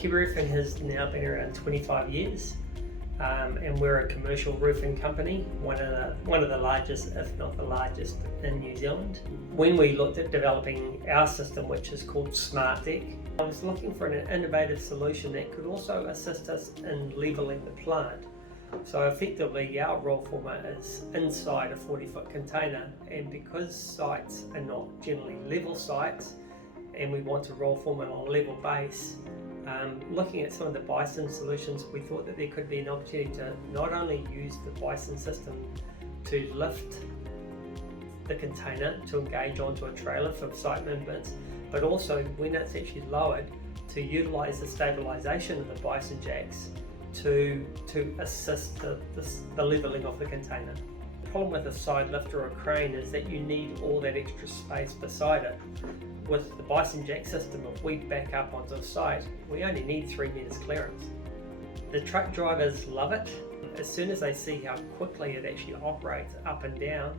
Kiwi Roofing has now been around 25 years, and we're a commercial roofing company, one of the largest, if not the largest, in New Zealand. When we looked at developing our system, which is called Smart Deck, I was looking for an innovative solution that could also assist us in levelling the plant. So effectively our roll former is inside a 40-foot container, and because sites are not generally level sites and we want to roll form it on a level base, looking at some of the Bison solutions, we thought that there could be an opportunity to not only use the Bison system to lift the container to engage onto a trailer for site movements, but also when it's actually lowered, to utilise the stabilisation of the Bison jacks to assist the levelling of the container. The problem with a side lift or a crane is that you need all that extra space beside it. With the Bison jack system, if we back up onto the site, we only need 3 metres clearance. The truck drivers love it. As soon as they see how quickly it actually operates up and down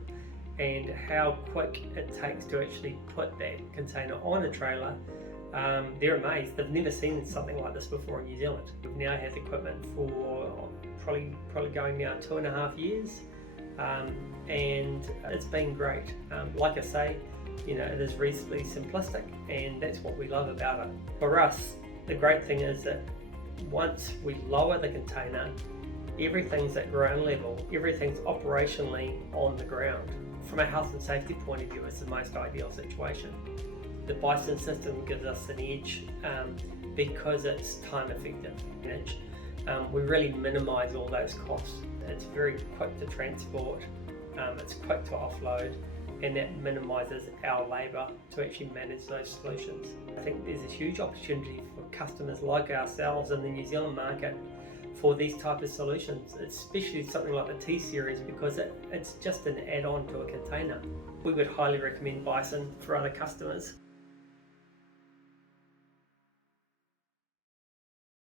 and how quick it takes to actually put that container on a trailer, they're amazed. They've never seen something like this before in New Zealand. We've now had the equipment for probably going now 2.5 years, and it's been great. Like I say, you know, it is reasonably simplistic, and that's what we love about it. For us, the great thing is that once we lower the container, everything's at ground level, everything's operationally on the ground. From a health and safety point of view, it's the most ideal situation. The Bison system gives us an edge because it's time effective. We really minimise all those costs. It's very quick to transport, it's quick to offload, and that minimises our labour to actually manage those solutions. I think there's a huge opportunity for customers like ourselves in the New Zealand market for these type of solutions, especially something like the T Series, because it's just an add-on to a container. We would highly recommend Bison for other customers.